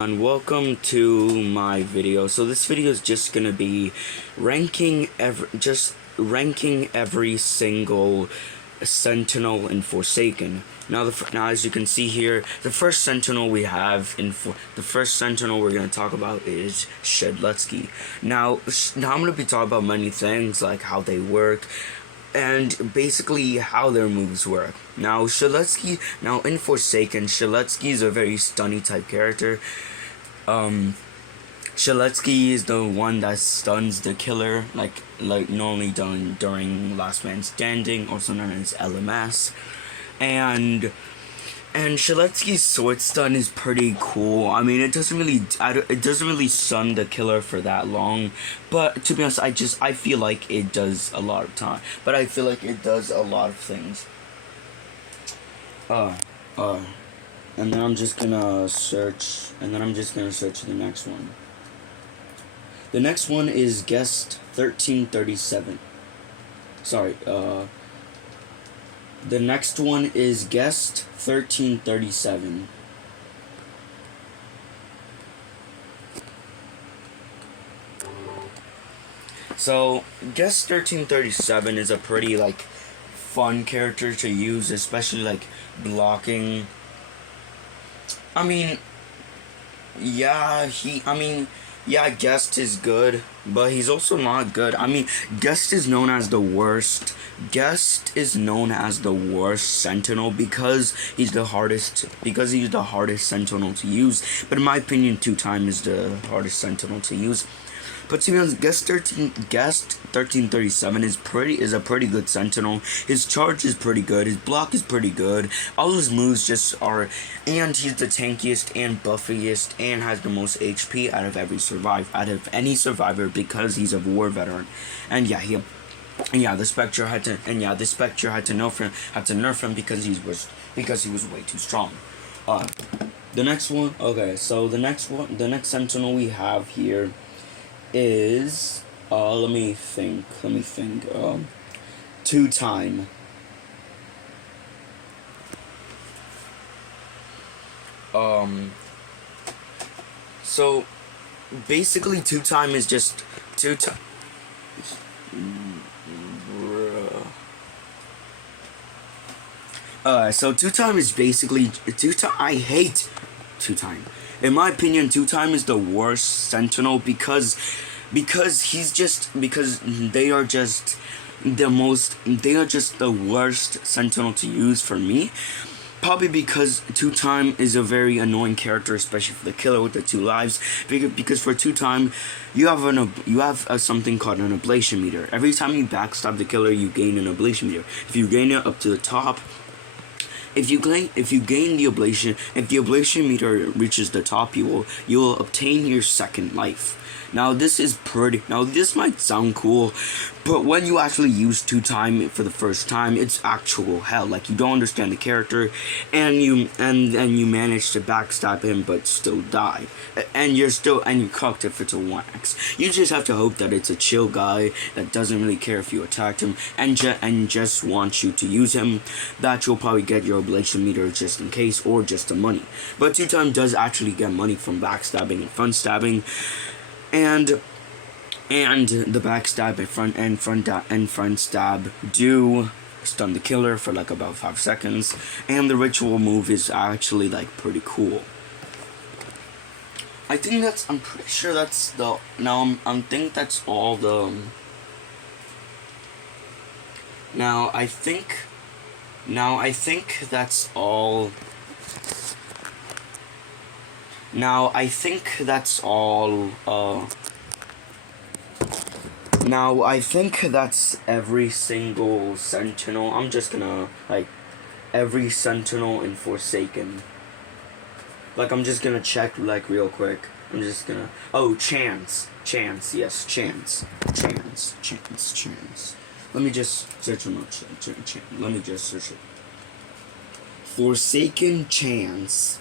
And welcome to my video. So this video is just gonna be ranking every single sentinel in Forsaken. Now, as you can see here, the first sentinel we have the first sentinel we're gonna talk about is Shedletsky. Now I'm gonna be talking about many things like how they work and basically how their moves work. Now in Forsaken, Shedletsky is a very stunny type character. Shedletsky is the one that stuns the killer, like normally done during Last Man Standing, also known as LMS. And Shedletsky's sword stun is pretty cool. I mean, it doesn't really stun the killer for that long, but to be honest, I feel like it does a lot of time. But I feel like it does a lot of things. And then I'm just gonna search the next one. The next one is Guest 1337. Sorry, the next one is Guest 1337. So, Guest 1337 is a pretty, fun character to use, especially, blocking. Guest is good, but he's also not good. Guest is known as the worst. Guest is known as the worst sentinel because he's the hardest sentinel to use. But in my opinion, 2-time is the hardest sentinel to use. But to be honest, Guest 1337 is a pretty good sentinel. His charge is pretty good. His block is pretty good. All his moves just are, and he's the tankiest and buffiest, and has the most HP out of any survivor because he's a war veteran. And the Spectre had to nerf him because he was way too strong. The next one. Okay, so the next sentinel we have here is let me think 2-time. So basically 2-time is just 2-time. So 2-time is basically 2-time. I hate 2-time. In my opinion, 2-time is the worst sentinel because they are just the worst sentinel to use for me. Probably because 2-time is a very annoying character, especially for the killer with the 2 lives. Because for 2-time, you have something called an ablation meter. Every time you backstab the killer, you gain an ablation meter. If you gain it up to the top. If the ablation meter reaches the top, you will obtain your second life. Now this might sound cool, but when you actually use 2-time for the first time, it's actual hell. You don't understand the character, and you manage to backstab him but still die, and you cocked if it's a 1x. You just have to hope that it's a chill guy that doesn't really care if you attacked him and just wants you to use him. That you'll probably get your ablation meter just in case, or just the money. But 2-time does actually get money from backstabbing and front stabbing. And the backstab and front stab do stun the killer for about 5 seconds, and the ritual move is actually pretty cool. I'm pretty sure that's the. Now I think that's all the. Now I think that's all. Now I think that's every single sentinel. I'm just gonna every sentinel in Forsaken. I'm just gonna check real quick. I'm just gonna chance. Yes, chance. Let me just search him up. Let me just search it. Forsaken chance.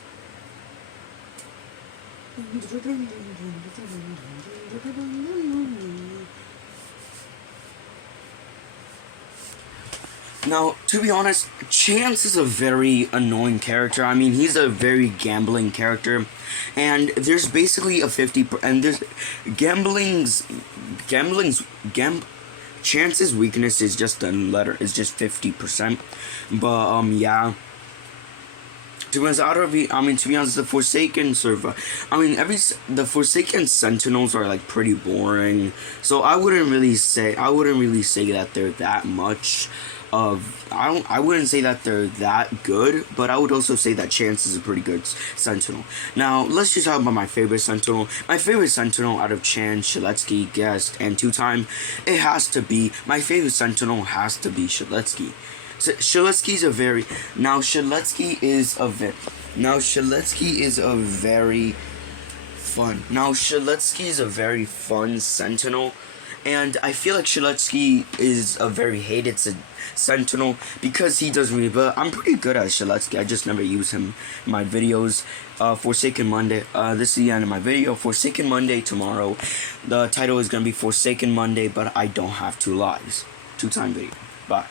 Now, to be honest, Chance is a very annoying character. I mean, he's a very gambling character, and there's basically a 50 and there's gambling's gam Chance's weakness is just the letter is just 50%. But yeah. To be honest, to be honest, the Forsaken server. The Forsaken Sentinels are like pretty boring. So I wouldn't really say that they're that much of. I wouldn't say that they're that good, but I would also say that Chance is a pretty good Sentinel. Now let's just talk about my favorite Sentinel. My favorite Sentinel out of Chance, Shaletsky, Guest, and 2-time, my favorite Sentinel has to be Shaletsky. So Shaletsky is a very fun Sentinel, and I feel like Shaletsky is a very hated Sentinel because he doesn't really. But I'm pretty good at Shaletsky. I just never use him in my videos. Forsaken Monday. This is the end of my video. Forsaken Monday tomorrow. The title is gonna be Forsaken Monday, but I don't have 2 lives. 2-time video. Bye.